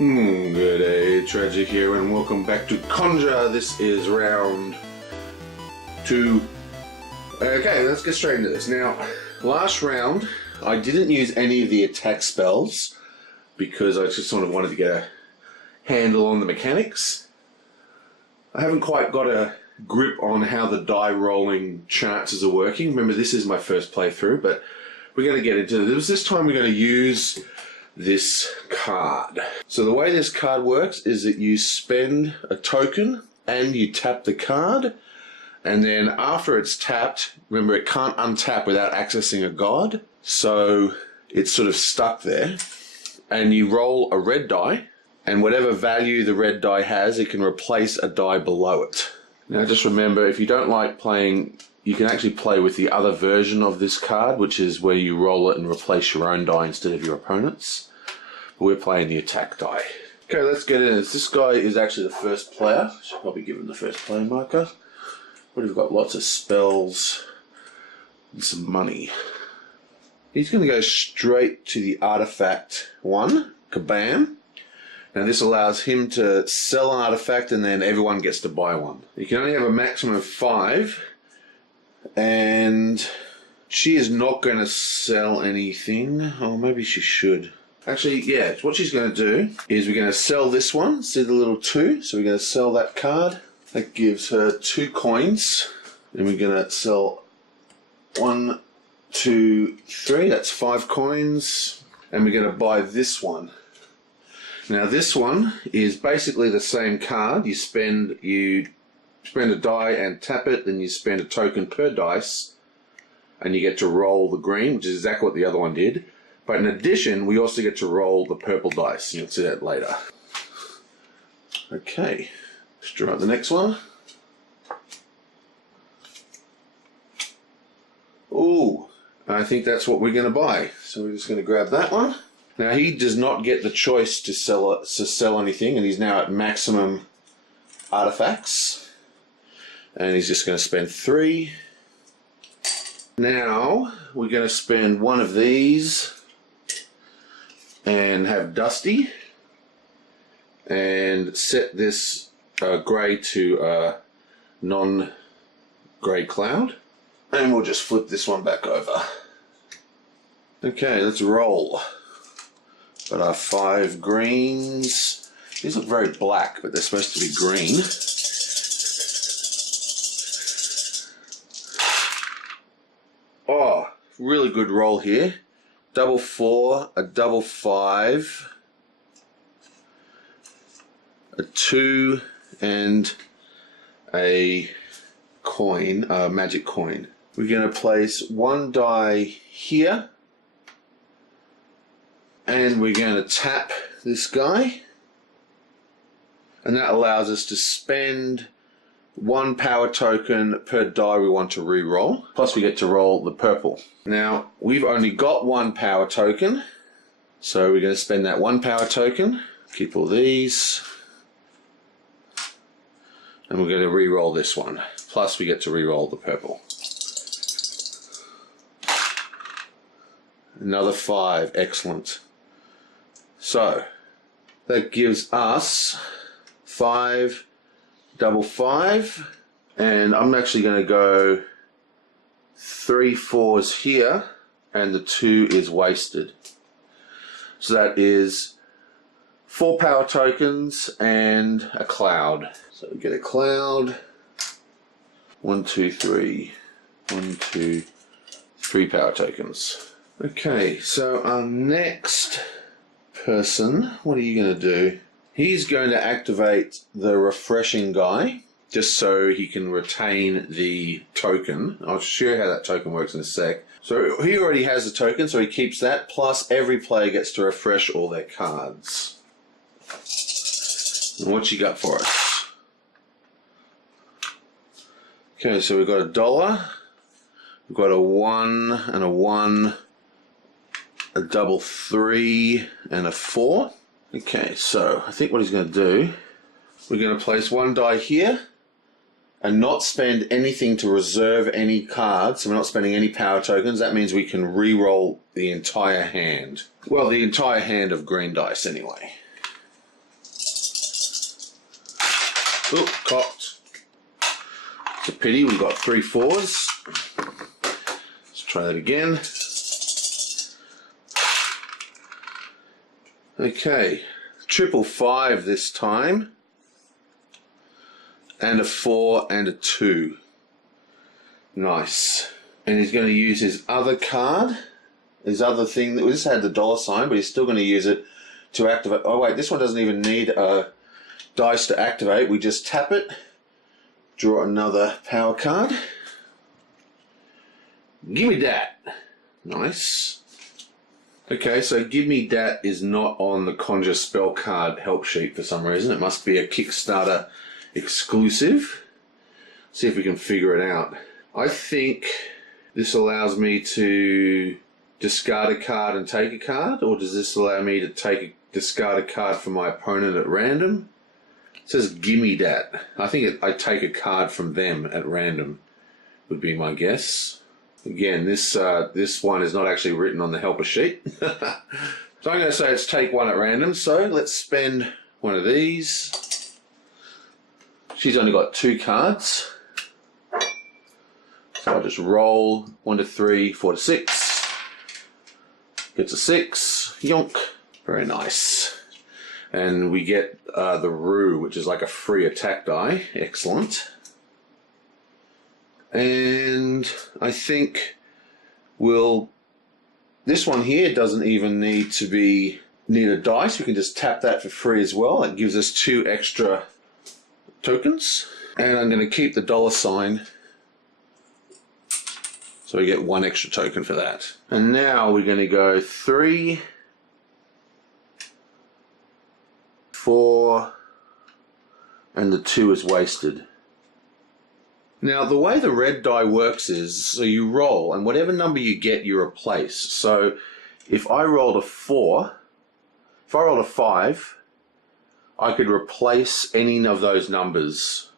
Good day, Tragic here, and welcome back to Konja. This is round 2. Okay, let's get straight into this. Now, last round, I didn't use any of the attack spells because I just sort of wanted to get a handle on the mechanics. I haven't quite got a grip on how the die rolling chances are working. Remember, this is my first playthrough, but we're going to get into this. This time we're going to use this card. So the way this card works is that you spend a token and you tap the card, and then after it's tapped, remember it can't untap without accessing a god, so it's sort of stuck there, and you roll a red die, and whatever value the red die has, it can replace a die below it. Now just remember, if you don't like playing, you can actually play with the other version of this card, which is where you roll it and replace your own die instead of your opponent's. But we're playing the attack die. Okay, let's get in. This guy is actually the first player. Should probably give him the first player marker. But we've got lots of spells and some money. He's going to go straight to the artifact 1. Kabam. Now this allows him to sell an artifact and then everyone gets to buy one. You can only have a maximum of 5. And she is not going to sell anything. Oh, maybe she should. Actually, yeah, what she's going to do is we're going to sell this one. See the little 2? So we're going to sell that card. That gives her 2 coins. And we're going to sell 1, 2, 3. That's 5 coins. And we're going to buy this one. Now this one is basically the same card. You spend a die and tap it, then you spend a token per dice, and you get to roll the green, which is exactly what the other one did. But in addition, we also get to roll the purple dice. You'll see that later. Okay, let's draw out the next one. Ooh, I think that's what we're going to buy. So we're just going to grab that one. Now he does not get the choice to sell anything, and he's now at maximum artifacts. And he's just going to spend 3. Now we're going to spend one of these and have Dusty and set this grey to a non-grey cloud, and we'll just flip this one back over. Okay, let's roll. Got our 5 greens. These look very black, but they're supposed to be green. Oh, really good roll here. Double 4, a double 5, a 2, and a coin, a magic coin. We're going to place 1 die here, and we're going to tap this guy, and that allows us to spend 1 power token per die we want to re-roll, plus we get to roll the purple. Now, we've only got 1 power token, so we're going to spend that 1 power token, keep all these, and we're going to re-roll this one, plus we get to re-roll the purple. Another 5, excellent. So, that gives us 5, double 5, and I'm actually going to go 3 4s here, and the 2 is wasted. So that is 4 power tokens and a cloud. So we get a cloud. 1, 2, 3. 1, 2, 3 power tokens. Okay, so our next person, what are you going to do? He's going to activate the refreshing guy, just so he can retain the token. I'll show you how that token works in a sec. So he already has the token, so he keeps that, plus every player gets to refresh all their cards. And what you got for us? Okay, so we've got $1, we've got a 1 and a 1, a double 3 and a 4. Okay, so I think what he's going to do, we're going to place 1 die here and not spend anything to reserve any cards. So we're not spending any power tokens. That means we can re-roll the entire hand. Well, the entire hand of green dice anyway. Oop, cocked. It's a pity, we've got 3 4s. Let's try that again. Okay, 555 this time. And a 4 and a 2. Nice. And he's going to use his other card. His other thing, this had the $sign, but he's still going to use it to activate. Oh wait, this one doesn't even need a dice to activate. We just tap it, draw another power card. Give me that. Nice. Okay, so Give Me Dat is not on the Konja spell card help sheet for some reason. It must be a Kickstarter exclusive. See if we can figure it out. I think this allows me to discard a card and take a card, or does this allow me to discard a card from my opponent at random? It says Gimme Dat. I think I take a card from them at random, would be my guess. Again, this one is not actually written on the helper sheet. So I'm going to say it's take one at random. So let's spend one of these. She's only got 2 cards. So I'll just roll 1 to 3, 4 to 6. Gets a 6. Yonk. Very nice. And we get the Roo, which is like a free attack die. Excellent. And I think this one here doesn't even need a dice. We can just tap that for free as well. It gives us 2 extra tokens. And I'm going to keep the $sign. So we get 1 extra token for that. And now we're going to go 3, 4, and the 2 is wasted. Now the way the red die works is, so you roll, and whatever number you get, you replace. So if I rolled a 4, if I rolled a 5, I could replace any of those numbers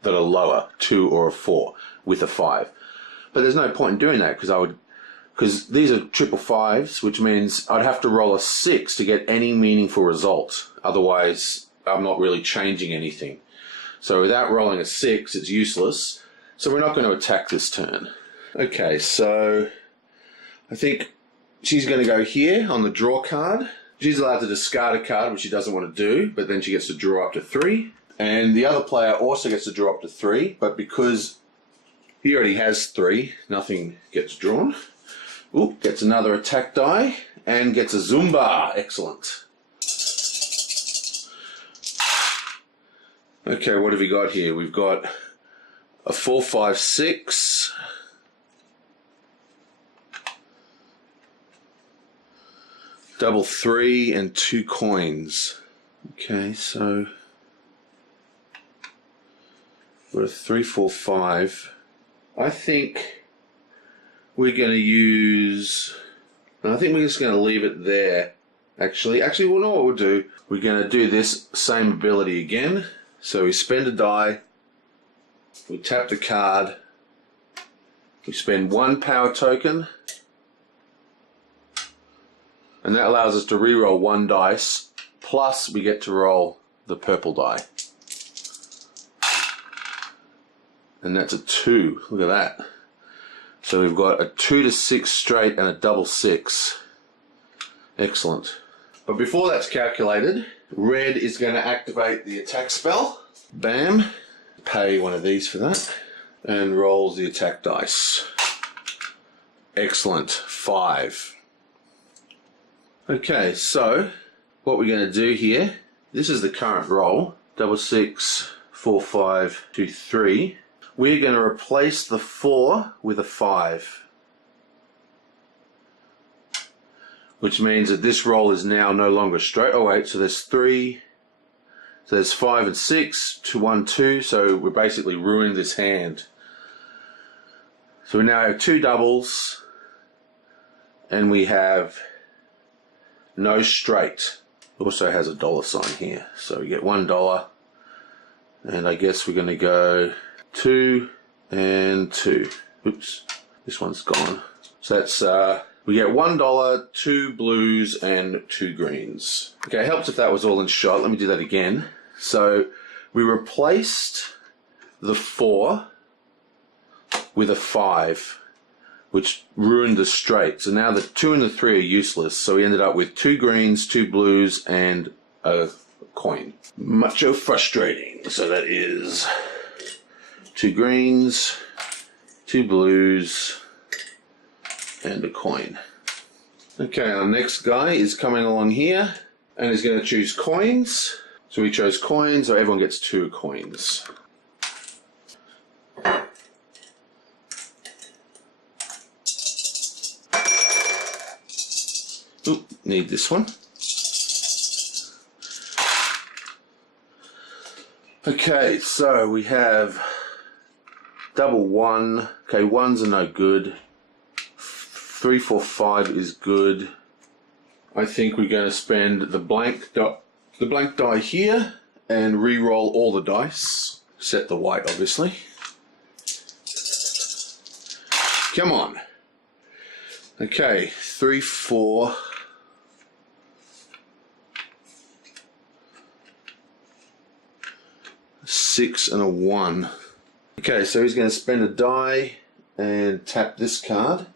that are lower, 2 or a 4, with a 5. But there's no point in doing that because these are 555s, which means I'd have to roll a 6 to get any meaningful result. Otherwise, I'm not really changing anything. So without rolling a 6, it's useless. So we're not going to attack this turn. Okay, so I think she's going to go here on the draw card. She's allowed to discard a card, which she doesn't want to do, but then she gets to draw up to 3. And the other player also gets to draw up to 3, but because he already has 3, nothing gets drawn. Ooh, gets another attack die and gets a Zumba. Excellent. Okay, what have we got here? We've got a 4, 5, 6. Double 3 and 2 coins. Okay, so we've got a 3, 4, 5. I think we're going to use... I think we're just going to leave it there. Actually, we'll know what we'll do. We're going to do this same ability again. So we spend a die, we tap the card, we spend 1 power token, and that allows us to re-roll 1 dice, plus we get to roll the purple die. And that's a 2. Look at that. So we've got a 2 to 6 straight and a double 6. Excellent. But before that's calculated, red is going to activate the attack spell. Bam. Pay one of these for that. And rolls the attack dice. Excellent. 5. Okay, so what we're going to do here, this is the current roll. Double 6, 4, 5, 2, 3. We're going to replace the 4 with a 5. Which means that this roll is now no longer straight. Oh wait, so there's 3, so there's 5 and 6, 2, 1, 2, so we're basically ruining this hand. So we now have 2 doubles, and we have no straight. Also has a $sign here, so we get $1, and I guess we're going to go 2 and 2. Oops, this one's gone. So that's we get $1, 2 blues, and 2 greens. Okay, it helps if that was all in shot. Let me do that again. So We replaced the 4 with a 5, which ruined the straight. So now the 2 and the 3 are useless. So we ended up with 2 greens, 2 blues, and a coin. Mucho frustrating. So that is 2 greens, 2 blues, and a coin. Okay, our next guy is coming along here and is going to choose coins. So we chose coins, so everyone gets 2 coins. Oop, need this one. Okay, so we have double 1. Okay, 1s are no good. 3, 4, 5 is good. I think we're going to spend the blank die here and re-roll all the dice. Set the white, obviously. Come on. Okay, 3, 4. 6 and a 1. Okay, so he's going to spend a die and tap this card.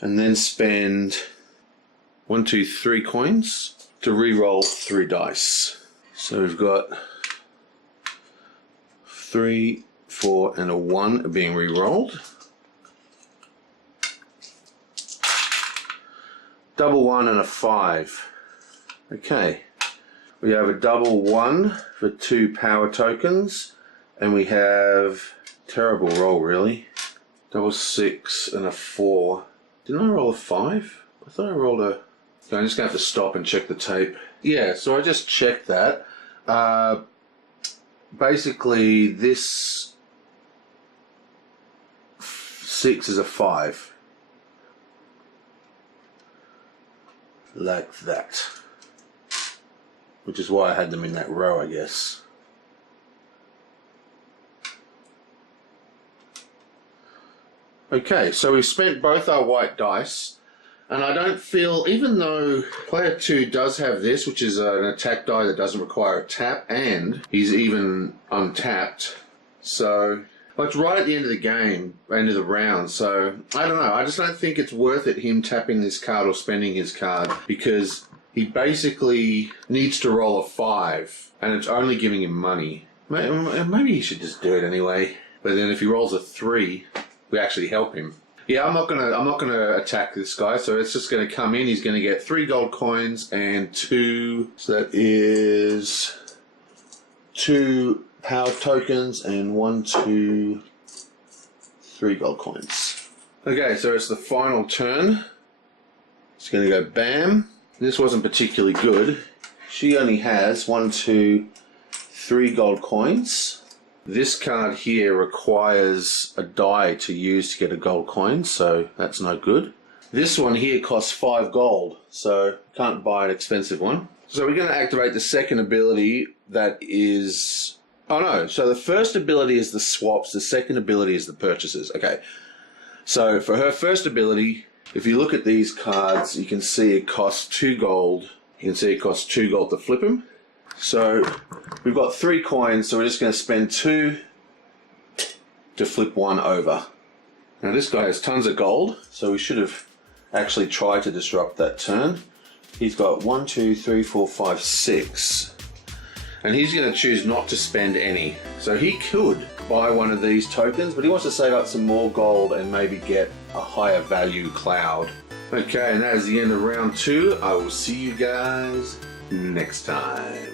And then spend 1, 2, 3 coins to re-roll 3 dice. So we've got 3, 4 and a 1 being re-rolled. Double 1 and a 5. Okay. We have a double 1 for 2 power tokens, and we have terrible roll really. Double 6 and a 4. Didn't I roll a 5? I thought I rolled a... So I'm just going to have to stop and check the tape. Yeah, so I just checked that. Basically, this 6 is a 5. Like that. Which is why I had them in that row, I guess. Okay, so we've spent both our white dice, and I don't feel, even though player 2 does have this, which is an attack die that doesn't require a tap, and he's even untapped, so well, it's right at the end of the game, end of the round, so I don't know, I just don't think it's worth it him tapping this card or spending his card, because he basically needs to roll a 5, and it's only giving him money. Maybe he should just do it anyway. But then if he rolls a 3, we actually help him. Yeah, I'm not gonna attack this guy. So it's just gonna come in. He's gonna get 3 gold coins and 2. So that is 2 power tokens and 1, 2, 3 gold coins. Okay, so it's the final turn. It's gonna go bam. This wasn't particularly good. She only has 1, 2, 3 gold coins. This card here requires a die to use to get a gold coin, so that's no good. This one here costs 5 gold, so can't buy an expensive one. So we're going to activate the second ability that is... Oh no, so the first ability is the swaps, the second ability is the purchases. Okay, so for her first ability... If you look at these cards, you can see it costs 2 gold. You can see it costs 2 gold to flip them. So we've got 3 coins, so we're just going to spend 2 to flip 1 over. Now this guy has tons of gold, so we should have actually tried to disrupt that turn. He's got 1, 2, 3, 4, 5, 6. And he's going to choose not to spend any. So he could buy one of these tokens, but he wants to save up some more gold and maybe get a higher value cloud. Okay, and that is the end of round 2. I will see you guys next time.